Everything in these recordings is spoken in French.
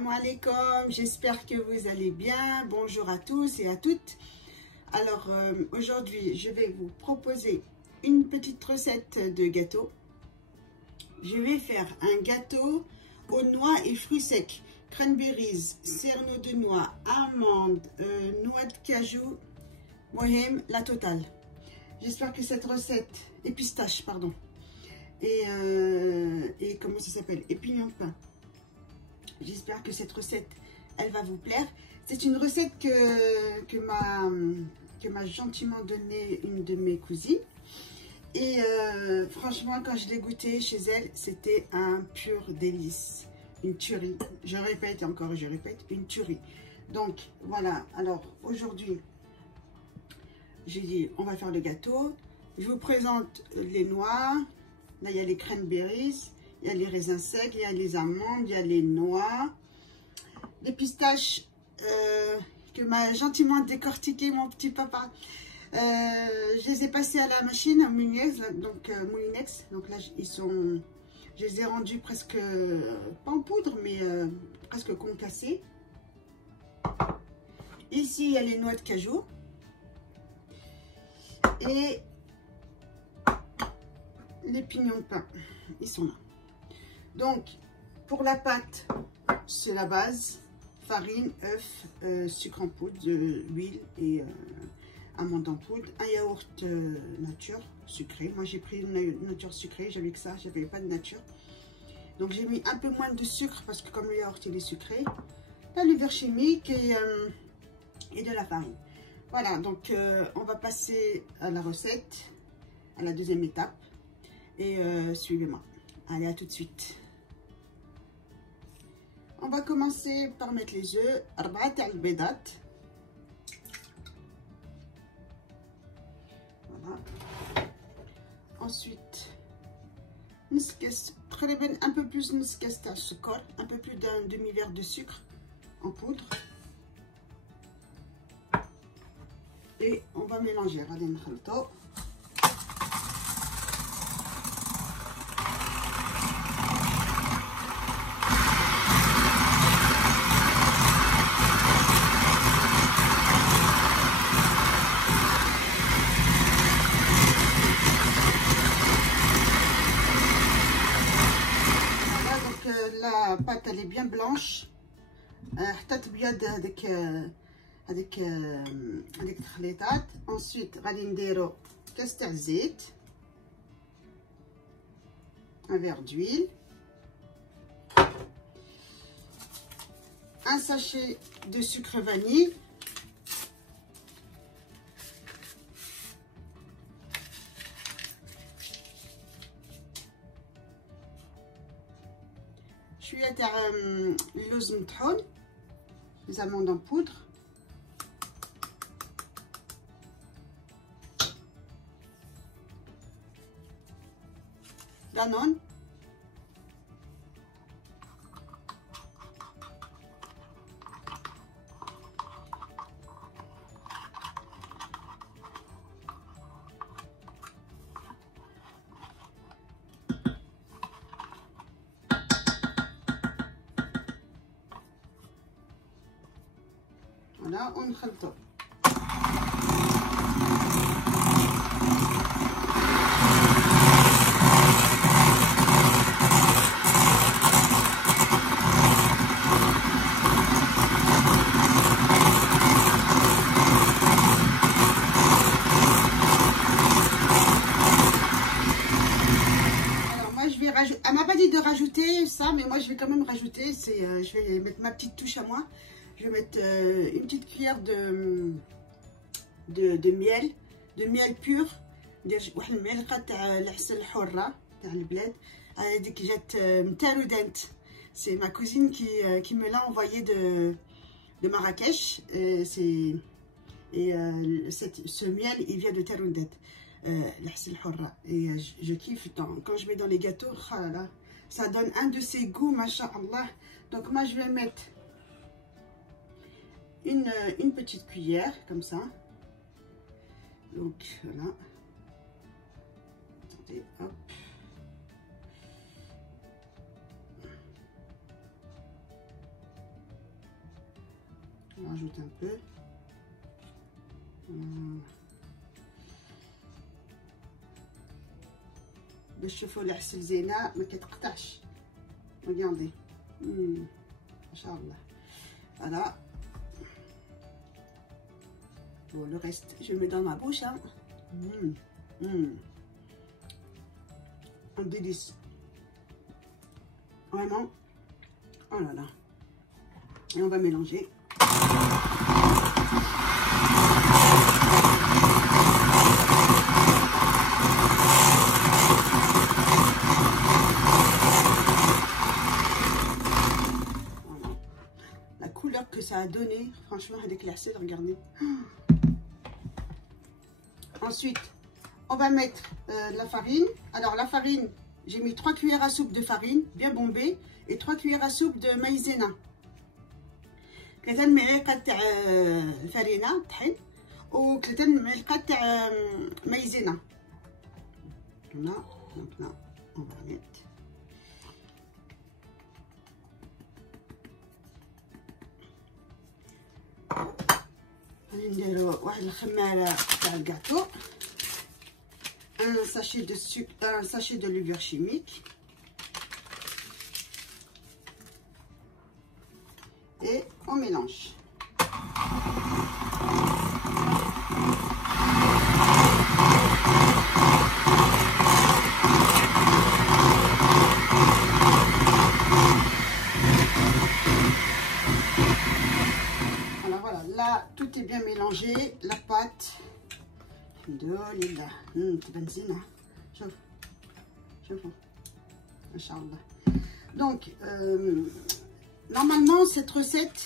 Salam alaikum, j'espère que vous allez bien. Bonjour à tous et à toutes. Alors aujourd'hui, je vais vous proposer une petite recette de gâteau. Je vais faire un gâteau aux noix et fruits secs, cranberries, cerneaux de noix, amandes, noix de cajou, mohem, la totale. J'espère que cette recette, et pistache, pardon, et comment ça s'appelle, et pignon de pain. J'espère que cette recette, elle va vous plaire. C'est une recette que m'a gentiment donnée une de mes cousines. Et franchement, quand je l'ai goûté chez elle, c'était un pur délice. Une tuerie. Je répète encore, je répète, une tuerie. Donc, voilà. Alors, aujourd'hui, j'ai dit, on va faire le gâteau. Je vous présente les noix. Là, il y a les cranberries. Il y a les raisins secs, il y a les amandes, il y a les noix. Les pistaches que m'a gentiment décortiqué mon petit papa. Je les ai passés à la machine, à Moulinex. Donc là, ils sont... Je les ai rendus presque, pas en poudre, mais presque concassés. Ici, il y a les noix de cajou. Et les pignons de pain, ils sont là. Donc, pour la pâte, c'est la base. Farine, œuf, sucre en poudre, huile et amande en poudre. Un yaourt nature sucré. Moi, j'ai pris une nature sucrée. J'avais que ça, j'avais pas de nature. Donc, j'ai mis un peu moins de sucre parce que comme le yaourt, il est sucré. La levure chimique et de la farine. Voilà, donc on va passer à la recette, à la deuxième étape. Et suivez-moi. Allez, à tout de suite. On va commencer par mettre les œufs. 4 تاع البيضات. Voilà. Ensuite, un peu plus de sucre, un peu plus d'un demi-verre de sucre en poudre. Et on va mélanger. Allez, نخلطو. La pâte elle est bien blanche. حطيت بيض هذيك التخليطات. ensuite غادي نديرو كاس تاع الزيت, un verre d'huile, un sachet de sucre vanille, شويه تاع اللوز مطحون, les amandes en poudre, Danone, voilà, ونخلطو. Elle m'a pas dit de rajouter ça, mais moi je vais quand même rajouter. Je vais mettre ma petite touche à moi. Je vais mettre une petite cuillère de miel pur. واحد المعلقه تاع العسل الحره تاع البلاد. هذيك جات متارودانت. C'est ma cousine qui me l'a envoyé de Marrakech. Ce miel, il vient de Taroudant. العسل الحره. Et je kiffe quand je mets dans les gâteaux. Ça donne un de ses goûts, masha'Allah. Donc moi je vais mettre une petite cuillère comme ça. Donc voilà. Attendez, hop. On rajoute un peu. باش تشوفوا العسل زينه ما كيتقطعش. regardez ما شاء الله. voilà. Bon, le reste je le mets dans ma bouche, hein. Un délice, vraiment. Oh là là. Et on va mélanger. Que ça a donné, franchement, avec l'assaise, regardez. Ensuite, on va mettre la farine. Alors, la farine, j'ai mis 3 cuillères à soupe de farine, bien bombée, et 3 cuillères à soupe de maïzena. 3 معالق تاع الفرينة طحين و 3 معالق تاع maïzena. Là, maintenant, on va mettre. نديرو واحد الخماره تاع الكاطو un sachet de sucre, un sachet de levure chimique et on mélange. Tout est bien mélangé, la pâte. Alhamdoulilah. تبان زينة. شوف. شوفوا. ما شاء الله. Donc, normalement, cette recette,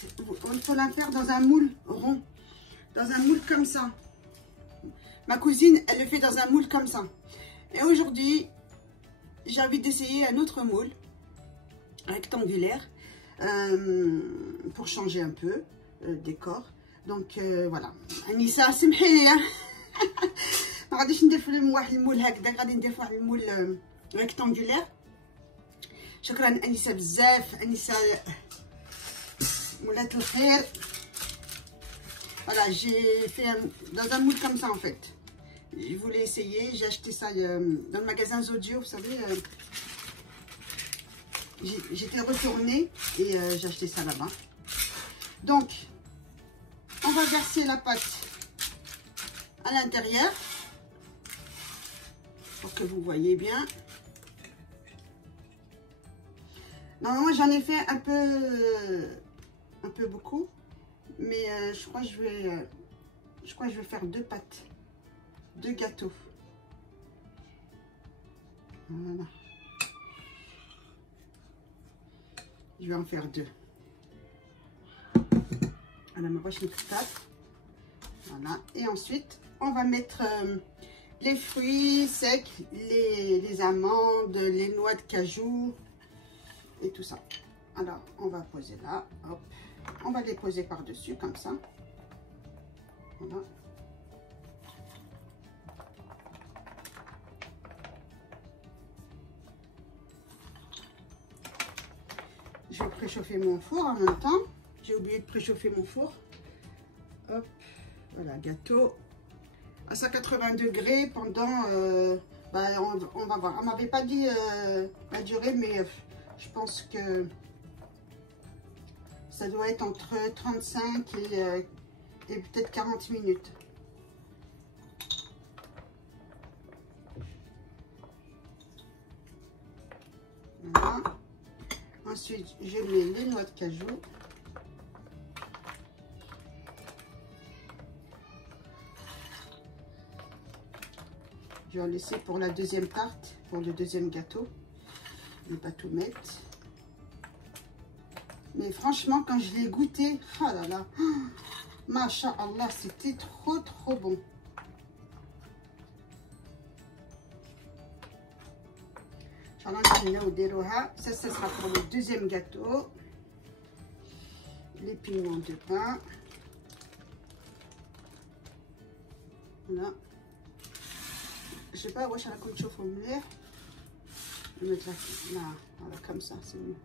il faut la faire dans un moule rond. Dans un moule comme ça. Ma cousine, elle le fait dans un moule comme ça. Et aujourd'hui, j'ai envie d'essayer un autre moule rectangulaire pour changer un peu le décor. Donc voilà. Anissa سمحي لي ما غاديش ندير في واحد المول هكذا، غادي ندير في واحد المول ريكتانغولير. شكرا انسه بزاف، انسه ولات الخير. Voilà, j'ai fait dans un moule comme ça en fait. Je voulais essayer, j'ai acheté ça dans le magasin Zodio, vous savez. J'étais retournée et j'ai acheté ça là-bas. Donc, on va verser la pâte à l'intérieur pour que vous voyez bien. Normalement, j'en ai fait un peu beaucoup, mais je crois que je vais faire 2 pâtes, 2 gâteaux. Voilà. Je vais en faire 2. Voilà, et ensuite on va mettre les fruits secs, les amandes, les noix de cajou et tout ça. Alors on va poser là, hop. On va les poser par dessus comme ça. Voilà. Je vais préchauffer mon four en même temps. J'ai oublié de préchauffer mon four. Hop, voilà, gâteau à 180 degrés pendant, on va voir. On m'avait pas dit la durée, mais je pense que ça doit être entre 35 et peut-être 40 minutes. Voilà. Ensuite, je mets les noix de cajou. Je vais en laisser pour la deuxième tarte, pour le deuxième gâteau. Je ne vais pas tout mettre. Mais franchement, quand je l'ai goûté, oh là là, masha'Allah, c'était trop bon. Ça sera pour le deuxième gâteau. Les piments de pain. Voilà. Je sais pas, je vais comme chauffe au mur. Je vais mettre là, voilà, comme ça, c'est mieux.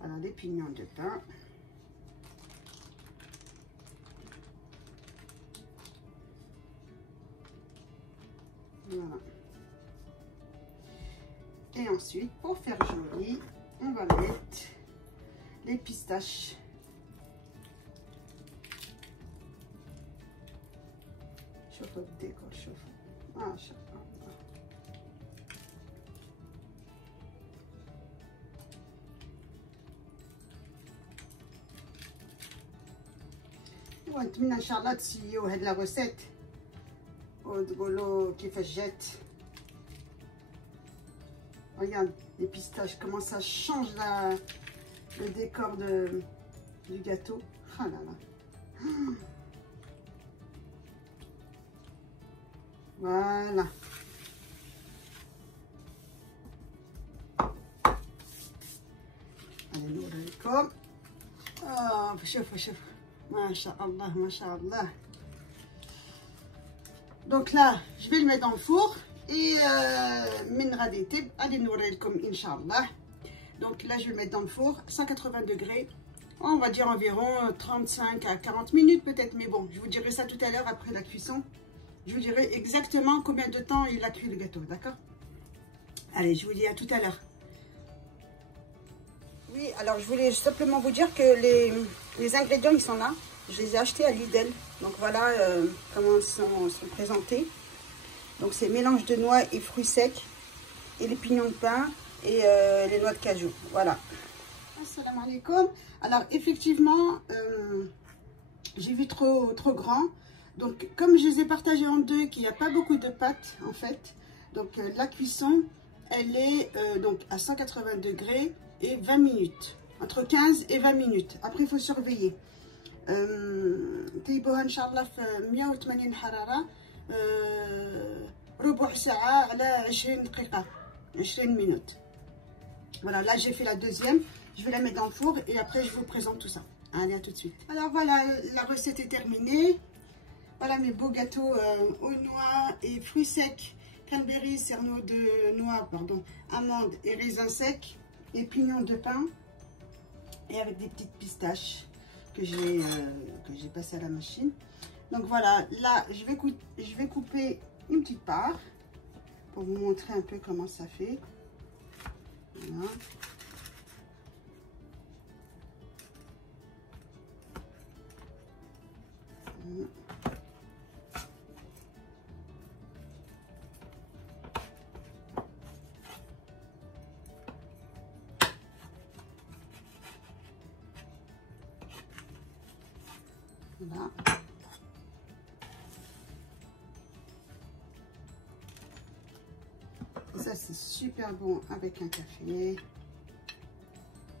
Voilà, les pignons de pain. Voilà. Et ensuite, pour faire joli, on va mettre les pistaches. شوفوا الديكور شوفوا ما شاء الله. ونتمنى ان شاء الله تسيو هاد لا غوسيت وتقولوا كيفاش جات. Regarde les pistaches, comment ça change le décor du gâteau. Ah là là. Voilà. Allez, نوريكم. شوفوا شوفوا ما شاء الله ما شاء الله. Donc là, je vais le mettre dans le four. Et من غادي يطيب غادي نوري لكم ان شاء الله. Donc là je vais le mettre dans le four 180 degrés, on va dire environ 35 à 40 minutes peut-être, mais bon je vous dirai ça tout à l'heure après la cuisson. Je vous dirai exactement combien de temps il a cuit le gâteau, d'accord? Allez, je vous dis à tout à l'heure. Oui, alors je voulais simplement vous dire que les ingrédients ils sont là, je les ai achetés à Lidl. Donc voilà comment ils sont présentés. Donc c'est mélange de noix et fruits secs et les pignons de pain et les noix de cajou. Voilà. Assalamu alaikum. Alors effectivement, j'ai vu trop grand. Donc comme je les ai partagés en deux, qu'il n'y a pas beaucoup de pâte en fait. Donc la cuisson, elle est donc à 180 degrés et 20 minutes. Entre 15 et 20 minutes. Après il faut surveiller. طيبوها ان شاء الله في 180 حرارة. ربع ساعة على 20 دقيقة 20 minutes. Voilà, là j'ai fait la deuxième, je vais la mettre dans le four et après je vous présente tout ça. Allez, à tout de suite. Alors voilà, la recette est terminée. Voilà mes beaux gâteaux aux noix et fruits secs, cranberry, cerneaux de noix, pardon, amandes et raisins secs et pignons de pain et avec des petites pistaches que j'ai passées à la machine. Donc voilà, là je vais couper une petite part pour vous montrer un peu comment ça fait. Voilà. Voilà. Et ça c'est super bon avec un café,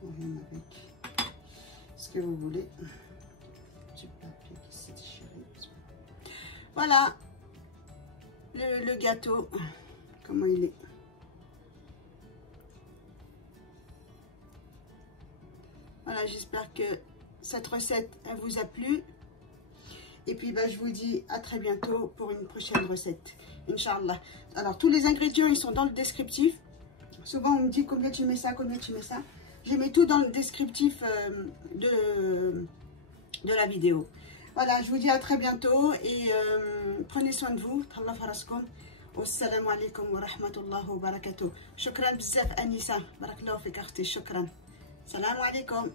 ou même avec ce que vous voulez. Du papier qui s'est déchiré. Voilà le gâteau, comment il est. Voilà, j'espère que cette recette elle vous a plu. Et puis bah, je vous dis à très bientôt pour une prochaine recette, Inch'Allah. Alors tous les ingrédients ils sont dans le descriptif. Souvent on me dit combien tu mets ça, combien tu mets ça. Je mets tout dans le descriptif de la vidéo. Voilà, je vous dis à très bientôt et prenez soin de vous. Wassalamu alaikum wa rahmatullahi wa barakatuh. Shukran bzaf Anissa. Barakallahu fik akhti, shukran. Salam alaikum.